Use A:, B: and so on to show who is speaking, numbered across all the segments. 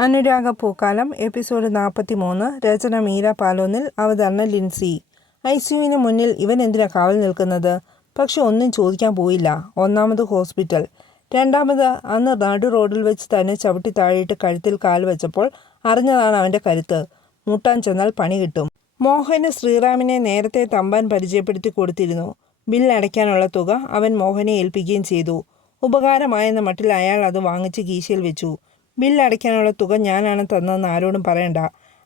A: അനുരാഗ പൂക്കാലം episode നാൽപ്പത്തി മൂന്ന് രചന മീര പാലോന്നിൽ അവതരണ ലിൻസി. ഐ സിയുവിന് മുന്നിൽ ഇവൻ എന്തിനാ കാവൽ നിൽക്കുന്നത്? പക്ഷെ ഒന്നും ചോദിക്കാൻ പോയില്ല. ഒന്നാമത് ഹോസ്പിറ്റൽ. രണ്ടാമത് അന്ന് നടു റോഡിൽ വെച്ച് തന്നെ ചവിട്ടി താഴെയിട്ട് കഴുത്തിൽ കാൽ വെച്ചപ്പോൾ അറിഞ്ഞതാണ് അവന്റെ കരുത്ത്. മുട്ടാൻ ചെന്നാൽ പണി കിട്ടും. മോഹന് ശ്രീറാമിനെ നേരത്തെ തമ്പാൻ പരിചയപ്പെടുത്തി കൊടുത്തിരുന്നു. ബിൽ അടയ്ക്കാനുള്ള തുക അവൻ മോഹനെ ഏൽപ്പിക്കുകയും ചെയ്തു. ഉപകാരമായെന്ന മട്ടിൽ അയാൾ അത് വാങ്ങിച്ച് കീശയിൽ വെച്ചു. ബിൽ അടയ്ക്കാനുള്ള തുക ഞാനാണ് തന്നതെന്ന് ആരോടും പറയണ്ട.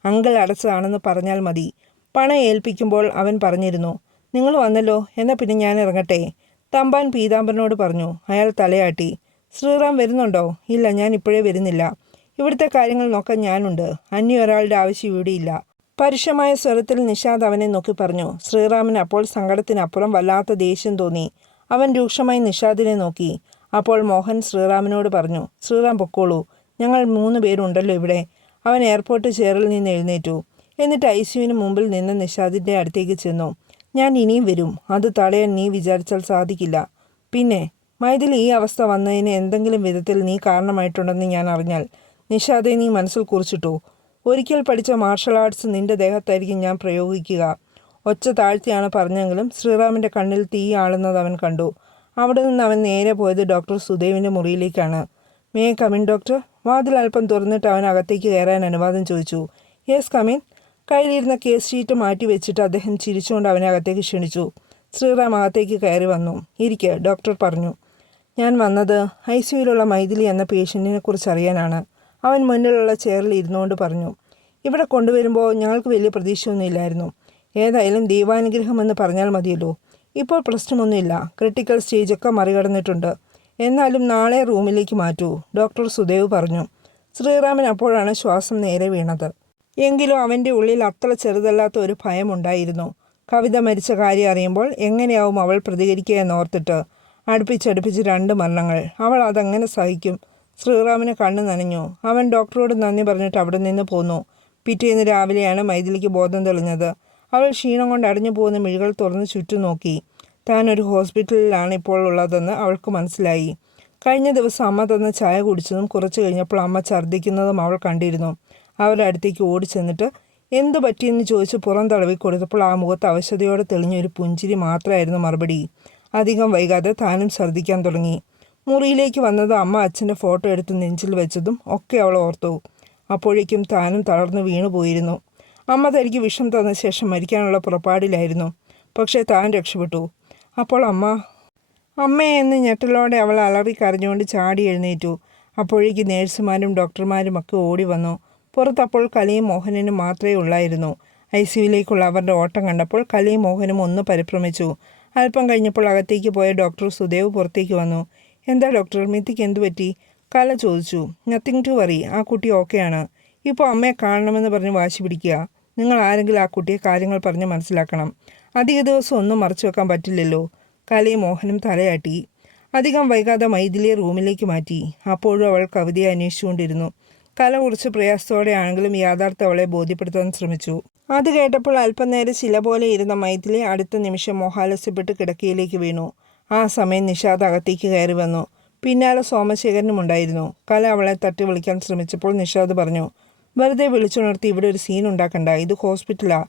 A: അങ്കിൾ അടച്ചതാണെന്ന് പറഞ്ഞാൽ മതി. പണം ഏൽപ്പിക്കുമ്പോൾ അവൻ പറഞ്ഞിരുന്നു നിങ്ങൾ വന്നല്ലോ എന്നാൽ പിന്നെ ഞാൻ ഇറങ്ങട്ടെ? തമ്പാൻ പീതാംബരനോട് പറഞ്ഞു അയാൾ തലയാട്ടി ശ്രീറാം വരുന്നുണ്ടോ? ഇല്ല ഞാൻ ഇപ്പോഴേ വരുന്നില്ല. ഇവിടുത്തെ കാര്യങ്ങൾ നോക്കാൻ ഞാനുണ്ട്. അന്യ ഒരാളുടെ ആവശ്യം ഇവിടെയില്ല പരുഷമായ സ്വരത്തിൽ നിഷാദ് അവനെ നോക്കി പറഞ്ഞു ശ്രീറാമിന് അപ്പോൾ സങ്കടത്തിനപ്പുറം വല്ലാത്ത ദേഷ്യം തോന്നി. അവൻ രൂക്ഷമായി നിഷാദിനെ നോക്കി. അപ്പോൾ മോഹൻ ശ്രീറാമിനോട് പറഞ്ഞു ശ്രീറാം പൊക്കോളൂ. ഞങ്ങൾ മൂന്ന് പേരുണ്ടല്ലോ ഇവിടെ. അവൻ എയർപോർട്ട് ചെയറിൽ നിന്ന് എഴുന്നേറ്റു. എന്നിട്ട് ഐ സിയുവിന് മുമ്പിൽ നിന്ന് നിഷാദിന്റെ അടുത്തേക്ക് ചെന്നു. ഞാൻ ഇനിയും വരും. അത് തടയാൻ നീ വിചാരിച്ചാൽ സാധിക്കില്ല. പിന്നെ മൈതിൽ ഈ അവസ്ഥ വന്നതിന് എന്തെങ്കിലും വിധത്തിൽ നീ കാരണമായിട്ടുണ്ടെന്ന് ഞാൻ അറിഞ്ഞാൽ നിഷാദെ നീ മനസ്സിൽ കുറിച്ചിട്ടു. ഒരിക്കൽ പഠിച്ച മാർഷൽ ആർട്സ് നിന്റെ ദേഹത്തായിരിക്കും ഞാൻ പ്രയോഗിക്കുക. ഒച്ച താഴ്ത്തിയാണ് പറഞ്ഞെങ്കിലും ശ്രീറാമിന്റെ കണ്ണിൽ തീ ആളുന്നത് അവൻ കണ്ടു. അവിടെ നിന്ന് അവൻ നേരെ പോയത് ഡോക്ടർ സുദേവിന്റെ മുറിയിലേക്കാണ്. May come in doctor. വാതിൽ അല്പം തുറന്നിട്ട് അവൻ അകത്തേക്ക് കയറാൻ അനുവാദം ചോദിച്ചു. യെസ് കമിൻ കയ്യിലിരുന്ന കേസ് ഷീറ്റ് മാറ്റി വെച്ചിട്ട് അദ്ദേഹം ചിരിച്ചുകൊണ്ട് അവനെ അകത്തേക്ക് ക്ഷണിച്ചു. ശ്രീറാം അകത്തേക്ക് കയറി വന്നു. ഇരിക്കുക ഡോക്ടർ പറഞ്ഞു. ഞാൻ വന്നത് ഐ സിയുയിലുള്ള മൈഥിലി എന്ന പേഷ്യന്റിനെ കുറിച്ച് അറിയാനാണ്. അവൻ മുന്നിലുള്ള ചെയറിൽ ഇരുന്നുകൊണ്ട് പറഞ്ഞു. ഇവിടെ കൊണ്ടുവരുമ്പോൾ ഞങ്ങൾക്ക് വലിയ പ്രതീക്ഷയൊന്നുമില്ലായിരുന്നു ഏതായാലും ദൈവാനുഗ്രഹമെന്ന് പറഞ്ഞാൽ മതിയല്ലോ. ഇപ്പോൾ പ്രശ്നമൊന്നുമില്ല. ക്രിട്ടിക്കൽ സ്റ്റേജൊക്കെ മറികടന്നിട്ടുണ്ട്. എന്നാലും നാളെ റൂമിലേക്ക് മാറ്റൂ ഡോക്ടർ സുദേവ് പറഞ്ഞു. ശ്രീറാമൻ അപ്പോഴാണ് ശ്വാസം നേരെ വീണത്. എങ്കിലും അവന്റെ ഉള്ളിൽ അത്ര ചെറുതല്ലാത്ത ഒരു ഭയമുണ്ടായിരുന്നു കവിത മരിച്ച കാര്യം അറിയുമ്പോൾ എങ്ങനെയാവും അവൾ പ്രതികരിക്കുക എന്നോർത്തിട്ട് അടുപ്പിച്ചടുപ്പിച്ച് രണ്ട് മരണങ്ങൾ. അവൾ അതെങ്ങനെ സഹിക്കും. ശ്രീറാമിന് കണ്ണു നനഞ്ഞു. അവൻ ഡോക്ടറോട് നന്ദി പറഞ്ഞിട്ട് അവിടെ നിന്ന് പോന്നു. പിറ്റേന്ന് രാവിലെയാണ് മൈഥിലിക്ക് ബോധം തെളിഞ്ഞത്. അവൾ ക്ഷീണം കൊണ്ട് അടഞ്ഞു പോകുന്ന മിഴികൾ തുറന്ന് ചുറ്റും നോക്കി. താൻ ഒരു ഹോസ്പിറ്റലിലാണ് ഇപ്പോൾ ഉള്ളതെന്ന് അവൾക്ക് മനസ്സിലായി. കഴിഞ്ഞ ദിവസം അമ്മ തന്ന ചായ കുടിച്ചതും കുറച്ച് കഴിഞ്ഞപ്പോൾ അമ്മ ഛർദ്ദിക്കുന്നതും അവൾ കണ്ടിരുന്നു. അവരുടെ അടുത്തേക്ക് ഓടി ചെന്നിട്ട് എന്ത് പറ്റിയെന്ന് ചോദിച്ച് പുറം തടവി കൊടുത്തപ്പോൾ ആ മുഖത്ത് അവശതയോടെ തെളിഞ്ഞൊരു പുഞ്ചിരി മാത്രമായിരുന്നു മറുപടി. അധികം വൈകാതെ താനും ഛർദ്ദിക്കാൻ തുടങ്ങി. മുറിയിലേക്ക് വന്നത് അമ്മ അച്ഛന്റെ ഫോട്ടോ എടുത്ത് നെഞ്ചിൽ വെച്ചതും ഒക്കെ അവൾ ഓർത്തു. അപ്പോഴേക്കും താനും തളർന്നു വീണു പോയിരുന്നു. അമ്മ തനിക്ക് വിഷം തന്ന ശേഷം മരിക്കാനുള്ള പുറപ്പാടിലായിരുന്നു. പക്ഷേ താൻ രക്ഷപ്പെട്ടു. അപ്പോൾ അമ്മ അമ്മയെന്ന് ഞെട്ടലോടെ അവൾ അലറി കരഞ്ഞുകൊണ്ട് ചാടി എഴുന്നേറ്റു. അപ്പോഴേക്ക് നേഴ്സുമാരും ഡോക്ടർമാരും ഒക്കെ ഓടി വന്നു. പുറത്തപ്പോൾ കലയും മോഹനനും മാത്രമേ ഉള്ളായിരുന്നു. ഐ സിയുയിലേക്കുള്ള അവരുടെ ഓട്ടം കണ്ടപ്പോൾ കലയും മോഹനും ഒന്ന് പരിഭ്രമിച്ചു. അല്പം കഴിഞ്ഞപ്പോൾ അകത്തേക്ക് പോയ ഡോക്ടർ സുദേവ് പുറത്തേക്ക് വന്നു. എന്താ ഡോക്ടർ മിത്തിക്ക് എന്തു പറ്റി? കല ചോദിച്ചു. നത്തിങ് ടു വറി ആ കുട്ടി ഓക്കെയാണ്. ഇപ്പോൾ അമ്മയെ കാണണമെന്ന് പറഞ്ഞ് വാശി പിടിക്കുക. നിങ്ങൾ ആരെങ്കിലും ആ കുട്ടിയെ കാര്യങ്ങൾ പറഞ്ഞ് മനസ്സിലാക്കണം. അധിക ദിവസം ഒന്നും മറച്ചു വെക്കാൻ പറ്റില്ലല്ലോ. കലയും മോഹനും തലയാട്ടി. അധികം വൈകാതെ മൈഥിലിയെ റൂമിലേക്ക് മാറ്റി. അപ്പോഴും അവൾ കവിതയെ അന്വേഷിച്ചുകൊണ്ടിരുന്നു. കല കുറച്ച് പ്രയാസത്തോടെയാണെങ്കിലും യാഥാർത്ഥ്യം അവളെ ബോധ്യപ്പെടുത്താൻ ശ്രമിച്ചു. അത് കേട്ടപ്പോൾ അല്പനേരം ശില പോലെ ഇരുന്ന മൈഥിലി അടുത്ത നിമിഷം മോഹാലസ്യപ്പെട്ട് കിടക്കയിലേക്ക് വീണു. ആ സമയം നിഷാദ് അകത്തേക്ക് കയറി വന്നു. പിന്നാലെ സോമശേഖരനും ഉണ്ടായിരുന്നു കല അവളെ തട്ടി വിളിക്കാൻ ശ്രമിച്ചപ്പോൾ നിഷാദ് പറഞ്ഞു വെറുതെ വിളിച്ചുണർത്തി ഇവിടെ ഒരു സീൻ ഉണ്ടാക്കണ്ട. ഇത് ഹോസ്പിറ്റലാ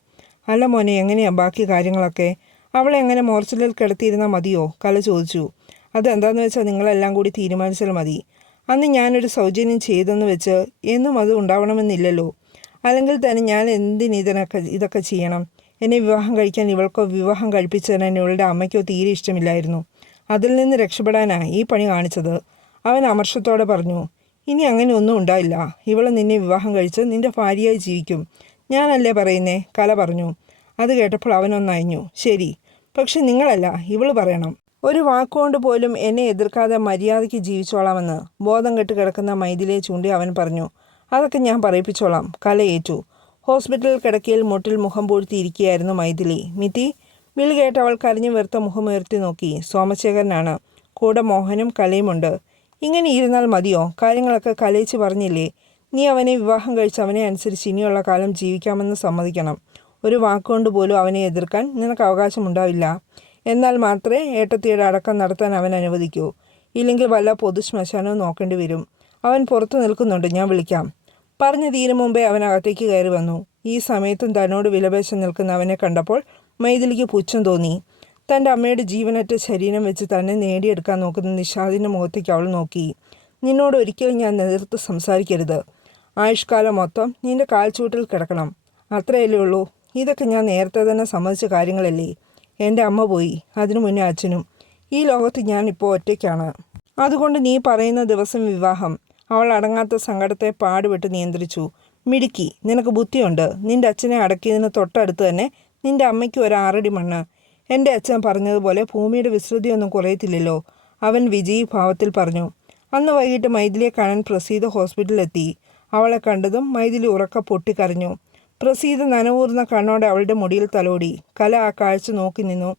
A: അല്ല മോനെ എങ്ങനെയാ? ബാക്കി കാര്യങ്ങളൊക്കെ? അവളെ എങ്ങനെ മോർച്ചലിൽ കിടത്തിയിരുന്നാൽ മതിയോ? കല ചോദിച്ചു. അതെന്താന്ന് വെച്ചാൽ നിങ്ങളെല്ലാം കൂടി തീരുമാനിച്ചാൽ മതി. അന്ന് ഞാനൊരു സൗജന്യം ചെയ്തെന്ന് വെച്ച് എന്നും അത് ഉണ്ടാവണമെന്നില്ലല്ലോ. അല്ലെങ്കിൽ തന്നെ ഞാൻ എന്തിന് ഇതിനൊക്കെ ഇതൊക്കെ ചെയ്യണം? എന്നെ വിവാഹം കഴിക്കാൻ ഇവൾക്കോ വിവാഹം കഴിപ്പിച്ചതിന് ഇവളുടെ അമ്മയ്ക്കോ തീരെ ഇഷ്ടമില്ലായിരുന്നു. അതിൽ നിന്ന് രക്ഷപ്പെടാനാണ് ഈ പണി കാണിച്ചത്. അവൻ അമർഷത്തോടെ പറഞ്ഞു ഇനി അങ്ങനെ ഒന്നും ഉണ്ടായില്ല. ഇവളെ നിന്നെ വിവാഹം കഴിച്ച് നിന്റെ ഭാര്യയായി ജീവിക്കും. ഞാനല്ലേ പറയുന്നേ? കല പറഞ്ഞു. അത് കേട്ടപ്പോൾ അവനൊന്നയഞ്ഞു ശരി. പക്ഷെ നിങ്ങളല്ല ഇവൾ പറയണം. ഒരു വാക്കുകൊണ്ട് പോലും എന്നെ എതിർക്കാതെ മര്യാദയ്ക്ക് ജീവിച്ചോളാമെന്ന് ബോധം കെട്ട് കിടക്കുന്ന മൈഥിലിയെ ചൂണ്ടി അവൻ പറഞ്ഞു. അതൊക്കെ ഞാൻ പറയിപ്പിച്ചോളാം. കല ഏറ്റു. ഹോസ്പിറ്റൽ കിടക്കയിൽ മുട്ടിൽ മുഖം പൂഴ്ത്തിയിരിക്കുകയായിരുന്നു മൈഥിലി. മിതി വിളി കേട്ട് അവൾ കരഞ്ഞു വെറുത്ത മുഖമുയർത്തി നോക്കി. സോമശേഖരനാണ്. കൂടെ മോഹനും കലയുമുണ്ട്. ഇങ്ങനെ ഇരുന്നാൽ മതിയോ? കാര്യങ്ങളൊക്കെ കലയിച്ച് പറഞ്ഞില്ലേ? നീ അവനെ വിവാഹം കഴിച്ച് അവനെ അനുസരിച്ച് ഇനിയുള്ള കാലം ജീവിക്കാമെന്ന് സമ്മതിക്കണം. ഒരു വാക്കുകൊണ്ട് പോലും അവനെ എതിർക്കാൻ നിനക്ക് അവകാശമുണ്ടാവില്ല. എന്നാൽ മാത്രമേ ഏട്ടത്തിയുടെ അടക്കം നടത്താൻ അവൻ അനുവദിക്കൂ. ഇല്ലെങ്കിൽ വല്ല പൊതു ശ്മശാനവും നോക്കേണ്ടി വരും. അവൻ പുറത്തു നിൽക്കുന്നുണ്ട്. ഞാൻ വിളിക്കാം. പറഞ്ഞു തീരും മുമ്പേ അവൻ അകത്തേക്ക് കയറി വന്നു. ഈ സമയത്തും തന്നോട് വിലപേശം നിൽക്കുന്ന അവനെ കണ്ടപ്പോൾ മൈഥിലിക്ക് പുച്ഛം തോന്നി. തന്റെ അമ്മയുടെ ജീവനറ്റ ശരീരം വെച്ച് തന്നെ നേടിയെടുക്കാൻ നോക്കുന്ന നിഷാദിന്റെ മുഖത്തേക്ക് അവൾ നോക്കി. നിന്നോട് ഒരിക്കലും ഞാൻ നേതൃത്വം സംസാരിക്കരുത്. ആയുഷ്കാലം മൊത്തം നിന്റെ കാൽച്ചൂട്ടിൽ കിടക്കണം. അത്രയല്ലേ ഉള്ളൂ. ഇതൊക്കെ ഞാൻ നേരത്തെ തന്നെ സമ്മതിച്ച കാര്യങ്ങളല്ലേ. എന്റെ അമ്മ പോയി. അതിനു മുന്നേ അച്ഛനും. ഈ ലോകത്ത് ഞാൻ ഇപ്പോൾ ഒറ്റയ്ക്കാണ്. അതുകൊണ്ട് നീ പറയുന്ന ദിവസം വിവാഹം. അവൾ അടങ്ങാത്ത സങ്കടത്തെ പാടുപെട്ട് നിയന്ത്രിച്ചു. മിടുക്കി നിനക്ക് ബുദ്ധിയുണ്ട്. നിന്റെ അച്ഛനെ അടക്കിയതിന് തൊട്ടടുത്ത് തന്നെ നിന്റെ അമ്മയ്ക്ക് ഒരു ആറടി മണ്ണ്. എന്റെ അച്ഛൻ പറഞ്ഞതുപോലെ ഭൂമിയുടെ വിസ്തൃതിയൊന്നും കുറയത്തില്ലല്ലോ. അവൻ വിജയി ഭാവത്തിൽ പറഞ്ഞു. അന്ന് വൈകിട്ട് മൈഥിലിയെ കാണാൻ പ്രസീത ഹോസ്പിറ്റലിലെത്തി അവളെ കണ്ടതും മൈഥിലി ഉറക്ക പൊട്ടിക്കരഞ്ഞു. പ്രസീത നനവൂർന്ന കണ്ണോടെ അവളുടെ മുടിയിൽ തലോടി. കല ആ കാഴ്ച നോക്കി നിന്നു.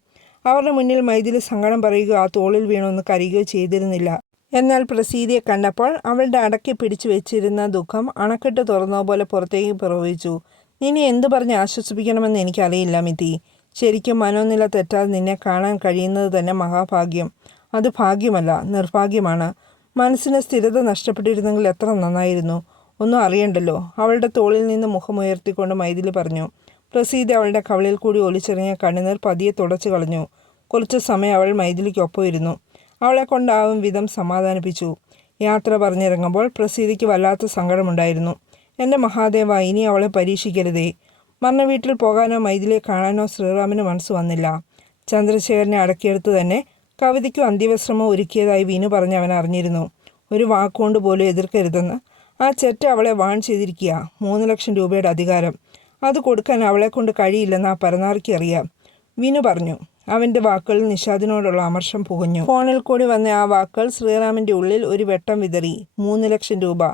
A: അവരുടെ മുന്നിൽ മൈഥിലി സങ്കടം പറയുകയോ ആ തോളിൽ വീണൊന്ന് കരയുകയോ ചെയ്തിരുന്നില്ല. എന്നാൽ പ്രസീതയെ കണ്ടപ്പോൾ അവളുടെ അടക്കി പിടിച്ചു വെച്ചിരുന്ന ദുഃഖം അണക്കെട്ട് തുറന്ന പോലെ പുറത്തേക്ക് പ്രവഹിച്ചു. ഇനി എന്തു പറഞ്ഞ് ആശ്വസിപ്പിക്കണമെന്ന് എനിക്കറിയില്ല മിതി ശരിക്കും മനോനില തെറ്റാതെ നിന്നെ കാണാൻ കഴിയുന്നത് തന്നെ മഹാഭാഗ്യം. അത് ഭാഗ്യമല്ല നിർഭാഗ്യമാണ്. മനസ്സിന് സ്ഥിരത നഷ്ടപ്പെട്ടിരുന്നെങ്കിൽ എത്ര നന്നായിരുന്നു. ഒന്നും അറിയണ്ടല്ലോ. അവളുടെ തോളിൽ നിന്ന് മുഖമുയർത്തിക്കൊണ്ട് മൈഥിലി പറഞ്ഞു പ്രസീത അവളുടെ കവളിൽ കൂടി ഒലിച്ചിറങ്ങിയ കണ്ണുനീർ പതിയെ തുടച്ചു കളഞ്ഞു. കുറച്ചു സമയം അവൾ മൈഥിലിക്കൊപ്പം ഇരുന്നു അവളെ കൊണ്ടാവും വിധം സമാധാനിപ്പിച്ചു. യാത്ര പറഞ്ഞിറങ്ങുമ്പോൾ പ്രസീതിക്ക് വല്ലാത്ത സങ്കടമുണ്ടായിരുന്നു. എന്റെ മഹാദേവ ഇനി അവളെ പരീക്ഷിക്കരുതേ. മരണ വീട്ടിൽ പോകാനോ മൈഥിലിയെ കാണാനോ ശ്രീറാമിന് മനസ്സ് വന്നില്ല. ചന്ദ്രശേഖരനെ അടക്കിയെടുത്ത് തന്നെ കവിതയ്ക്കും അന്തിമശ്രമം ഒരുക്കിയതായി വീണു പറഞ്ഞ് അവൻ അറിഞ്ഞിരുന്നു. ഒരു വാക്കുകൊണ്ട് പോലും എതിർക്കരുതെന്ന്. ആ ചെറ്റ അവളെ വാൺ ചെയ്തിരിക്കുക. മൂന്ന് ലക്ഷം രൂപയുടെ അധികാരം. അത് കൊടുക്കാൻ അവളെ കൊണ്ട് കഴിയില്ലെന്ന് ആ പരനാറിക്ക് അറിയാം. വിനു പറഞ്ഞു. അവന്റെ വാക്കുകളിൽ നിഷാദിനോടുള്ള അമർഷം പുകഞ്ഞു. ഫോണിൽ കൂടി വന്ന ആ വാക്കുകൾ ശ്രീറാമിന്റെ ഉള്ളിൽ ഒരു വെട്ടം വിതറി. മൂന്ന് ലക്ഷം രൂപ.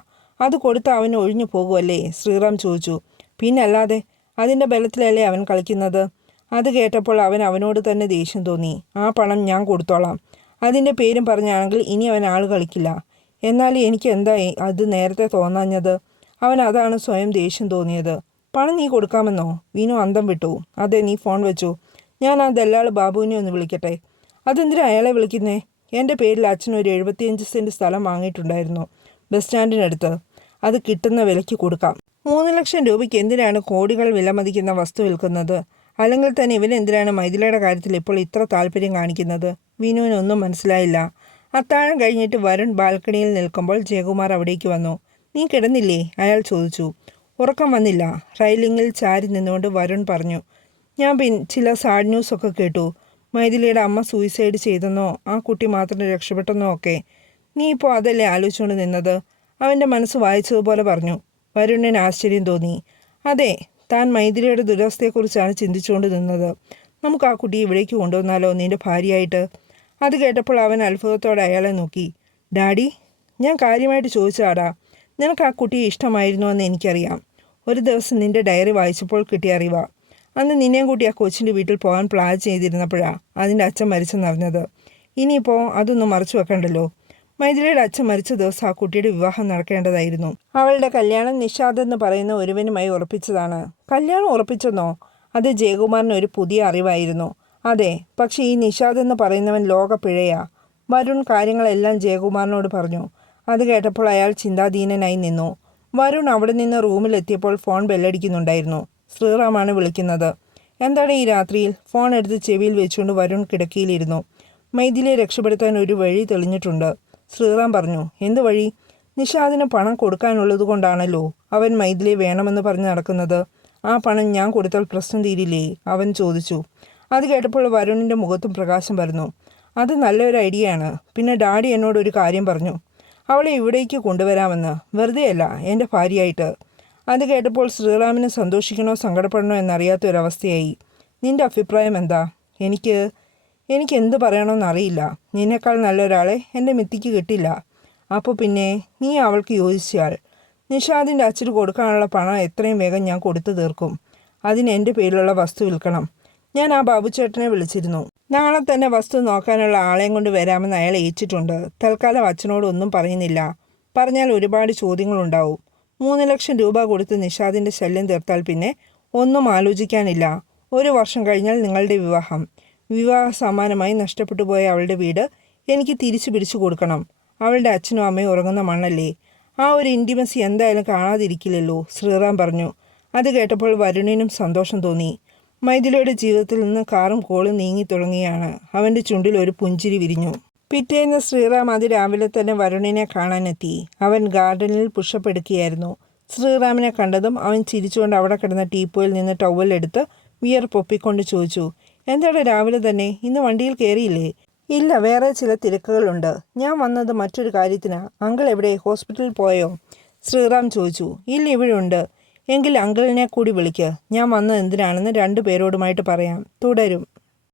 A: അത് കൊടുത്ത് അവന് ഒഴിഞ്ഞു പോകുമല്ലേ ശ്രീറാം ചോദിച്ചു. പിന്നല്ലാതെ അതിന്റെ ബലത്തിലല്ലേ അവൻ കളിക്കുന്നത്? അത് കേട്ടപ്പോൾ അവൻ അവനോട് തന്നെ ദേഷ്യം തോന്നി. ആ പണം ഞാൻ കൊടുത്തോളാം. അതിന്റെ പേരും പറഞ്ഞാണെങ്കിൽ ഇനി അവൻ ആൾ കളിക്കില്ല. എന്നാൽ എനിക്ക് എന്തായി അത് നേരത്തെ തോന്നാഞ്ഞത്? അവൻ അതാണ് സ്വയം ദേഷ്യം തോന്നിയത്. പണം നീ കൊടുക്കാമെന്നോ? വീണു അന്തം വിട്ടു. അതെ നീ ഫോൺ വെച്ചു. ഞാൻ ആ ദല്ലാൾ ബാബുവിനെ ഒന്ന് വിളിക്കട്ടെ. അതെന്തിനാ അയാളെ വിളിക്കുന്നേ? എന്റെ പേരിൽ അച്ഛൻ ഒരു എഴുപത്തിയഞ്ച് സെന്റ് സ്ഥലം വാങ്ങിയിട്ടുണ്ടായിരുന്നു ബസ് സ്റ്റാൻഡിനടുത്ത്. അത് കിട്ടുന്ന വിലയ്ക്ക് കൊടുക്കാം. മൂന്ന് ലക്ഷം രൂപയ്ക്ക് എന്തിനാണ് കോടികൾ വിലമതിക്കുന്ന വസ്തു വിൽക്കുന്നത്? അല്ലെങ്കിൽ തന്നെ ഇവനെന്തിനാണ് മൈഥിലയുടെ കാര്യത്തിൽ ഇപ്പോൾ ഇത്ര താല്പര്യം കാണിക്കുന്നത്? വിനുവിനൊന്നും മനസ്സിലായില്ല. അത്താഴം കഴിഞ്ഞിട്ട് വരുൺ ബാൽക്കണിയിൽ നിൽക്കുമ്പോൾ ജയകുമാർ അവിടേക്ക് വന്നു. നീ കിടന്നില്ലേ? അയാൾ ചോദിച്ചു. ഉറക്കം വന്നില്ല. റൈലിങ്ങിൽ ചാരി നിന്നുകൊണ്ട് വരുൺ പറഞ്ഞു. ഞാൻ പിൻ ചില സാഡ് ന്യൂസൊക്കെ കേട്ടു. മൈഥിലിയുടെ അമ്മ സൂയിസൈഡ് ചെയ്തെന്നോ ആ കുട്ടി മാത്രം രക്ഷപ്പെട്ടെന്നോ ഒക്കെ. നീ ഇപ്പോൾ അതല്ലേ ആലോചിച്ചുകൊണ്ട് നിന്നത്? അവന്റെ മനസ്സ് വായിച്ചതുപോലെ പറഞ്ഞു. വരുണിന് ആശ്ചര്യം തോന്നി. അതെ താൻ മൈഥിലിയുടെ ദുരവസ്ഥയെക്കുറിച്ചാണ് ചിന്തിച്ചുകൊണ്ട് നിന്നത്. നമുക്ക് ആ കുട്ടിയെ ഇവിടേക്ക് കൊണ്ടുവന്നാലോ നിന്റെ ഭാര്യയായിട്ട്? അത് കേട്ടപ്പോൾ അവൻ അത്ഭുതത്തോടെ അയാളെ നോക്കി. ഡാഡി ഞാൻ കാര്യമായിട്ട് ചോദിച്ചാടാ നിനക്ക് ആ കുട്ടിയെ ഇഷ്ടമായിരുന്നു എന്ന് എനിക്കറിയാം. ഒരു ദിവസം നിന്റെ ഡയറി വായിച്ചപ്പോൾ കിട്ടിയ അറിവാ. അന്ന് നിന്നെയും കൂട്ടി ആ കൊച്ചിന്റെ വീട്ടിൽ പോകാൻ പ്ലാൻ ചെയ്തിരുന്നപ്പോഴാണ് അതിന്റെ അച്ഛൻ മരിച്ചെന്നറിഞ്ഞത്. ഇനിയിപ്പോൾ അതൊന്നും മറച്ചു വെക്കണ്ടല്ലോ. മൈഥിലിയുടെ അച്ഛൻ മരിച്ച ദിവസം ആ കുട്ടിയുടെ വിവാഹം നടക്കേണ്ടതായിരുന്നു. അവളുടെ കല്യാണം നിഷാദ് എന്ന് പറയുന്ന ഒരുവനുമായി ഉറപ്പിച്ചതാണ്. കല്യാണം ഉറപ്പിച്ചെന്നോ? അത് ജയകുമാറിന് ഒരു പുതിയ അറിവായിരുന്നു. അതെ പക്ഷേ ഈ നിഷാദ് എന്ന് പറയുന്നവൻ ലോക പിഴയാ. വരുൺ കാര്യങ്ങളെല്ലാം ജയകുമാറിനോട് പറഞ്ഞു. അത് കേട്ടപ്പോൾ അയാൾ ചിന്താധീനനായി നിന്നു. വരുൺ അവിടെ നിന്ന് റൂമിലെത്തിയപ്പോൾ ഫോൺ ബെല്ലടിക്കുന്നുണ്ടായിരുന്നു. ശ്രീറാമാണ് വിളിക്കുന്നത്. എന്താണ് ഈ രാത്രിയിൽ? ഫോൺ എടുത്ത് ചെവിയിൽ വെച്ചുകൊണ്ട് വരുൺ കിടക്കിയിലിരുന്നു. മൈഥിലിയെ രക്ഷപ്പെടുത്താൻ ഒരു വഴി തെളിഞ്ഞിട്ടുണ്ട്. ശ്രീറാം പറഞ്ഞു എന്തുവഴി നിഷാദിന് പണം കൊടുക്കാനുള്ളത് കൊണ്ടാണല്ലോ അവൻ മൈഥിലി വേണമെന്ന് പറഞ്ഞ് നടക്കുന്നത്. ആ പണം ഞാൻ കൊടുത്താൽ പ്രശ്നം തീരില്ലേ? അവൻ ചോദിച്ചു. അത് കേട്ടപ്പോൾ വരുണിന്റെ മുഖത്തും പ്രകാശം വരുന്നു അത് നല്ലൊരു ഐഡിയയാണ് പിന്നെ ഡാഡി എന്നോട് ഒരു കാര്യം പറഞ്ഞു. അവളെ ഇവിടേക്ക് കൊണ്ടുവരാമെന്ന്. വെറുതെയല്ല എന്റെ ഭാര്യയായിട്ട്. അത് കേട്ടപ്പോൾ ശ്രീറാമിന് സന്തോഷിക്കണോ സങ്കടപ്പെടണോ എന്നറിയാത്ത ഒരവസ്ഥയായി നിന്റെ അഭിപ്രായം എന്താ? എനിക്ക് എനിക്ക് എന്ത് പറയണമെന്ന് അറിയില്ല. നിന്നേക്കാൾ നല്ലൊരാളെ എന്റെ മിത്തിക്ക് കിട്ടില്ല. അപ്പോൾ പിന്നെ നീ അവൾക്ക് യോജിച്ചയാൾ നിഷാദിന്റെ അച്ഛന് കൊടുക്കാനുള്ള പണം എത്രയും വേഗം ഞാൻ കൊടുത്തു തീർക്കും. അതിന് എന്റെ പേരിലുള്ള വസ്തു വിൽക്കണം. ഞാൻ ആ ബാബുചേട്ടനെ വിളിച്ചിരുന്നു. നാളെ തന്നെ വസ്തു നോക്കാനുള്ള ആളെയും കൊണ്ട് വരാമെന്ന് അയാൾ ഏറ്റിട്ടുണ്ട്. തൽക്കാലം അച്ഛനോട് ഒന്നും പറയുന്നില്ല. പറഞ്ഞാൽ ഒരുപാട് ചോദ്യങ്ങളുണ്ടാവും മൂന്ന് ലക്ഷം രൂപ കൊടുത്ത് നിഷാദിന്റെ ശല്യം തീർത്താൽ പിന്നെ ഒന്നും ആലോചിക്കാനില്ല. ഒരു വർഷം കഴിഞ്ഞാൽ നിങ്ങളുടെ വിവാഹം. വിവാഹ സമാനമായി നഷ്ടപ്പെട്ടു പോയ അവളുടെ വീട് എനിക്ക് തിരിച്ചു പിടിച്ചു കൊടുക്കണം. അവളുടെ അച്ഛനും അമ്മയും ഉറങ്ങുന്ന മണ്ണല്ലേ? ആ ഒരു ഇന്റിമസി എന്തായാലും കാണാതിരിക്കില്ലല്ലോ ശ്രീറാം പറഞ്ഞു. അത് കേട്ടപ്പോൾ വരുണിനും സന്തോഷം തോന്നി. മൈഥിലിയുടെ ജീവിതത്തിൽ നിന്ന് കാറും കോളും നീങ്ങി തുടങ്ങിയാണ് അവന്റെ ചുണ്ടിൽ ഒരു പുഞ്ചിരി വിരിഞ്ഞു. പിറ്റേന്ന് ശ്രീറാം അതിരാവിലെ തന്നെ വരുണിനെ കാണാനെത്തി. അവൻ ഗാർഡനിൽ പുഷപ്പ് എടുക്കുകയായിരുന്നു. ശ്രീറാമിനെ കണ്ടതും അവൻ ചിരിച്ചുകൊണ്ട് അവിടെ കിടന്ന ടീപ്പോയിൽ നിന്ന് ടവലെടുത്ത് വിയർ പൊപ്പിക്കൊണ്ട് ചോദിച്ചു എന്താണ് രാവിലെ തന്നെ? ഇന്ന് വണ്ടിയിൽ കയറിയില്ലേ ഇല്ല വേറെ ചില തിരക്കുകളുണ്ട്. ഞാൻ വന്നത് മറ്റൊരു കാര്യത്തിനാ. അങ്കിൾ എവിടെ? ഹോസ്പിറ്റലിൽ പോയോ? ശ്രീറാം ചോദിച്ചു. ഇല്ല ഇവിടെ ഉണ്ട് എങ്കിൽ അങ്കിളിനെ കൂടി വിളിക്കുക ഞാൻ വന്നത് എന്തിനാണെന്ന് രണ്ടു പേരോടുമായിട്ട് പറയാം. തുടരും.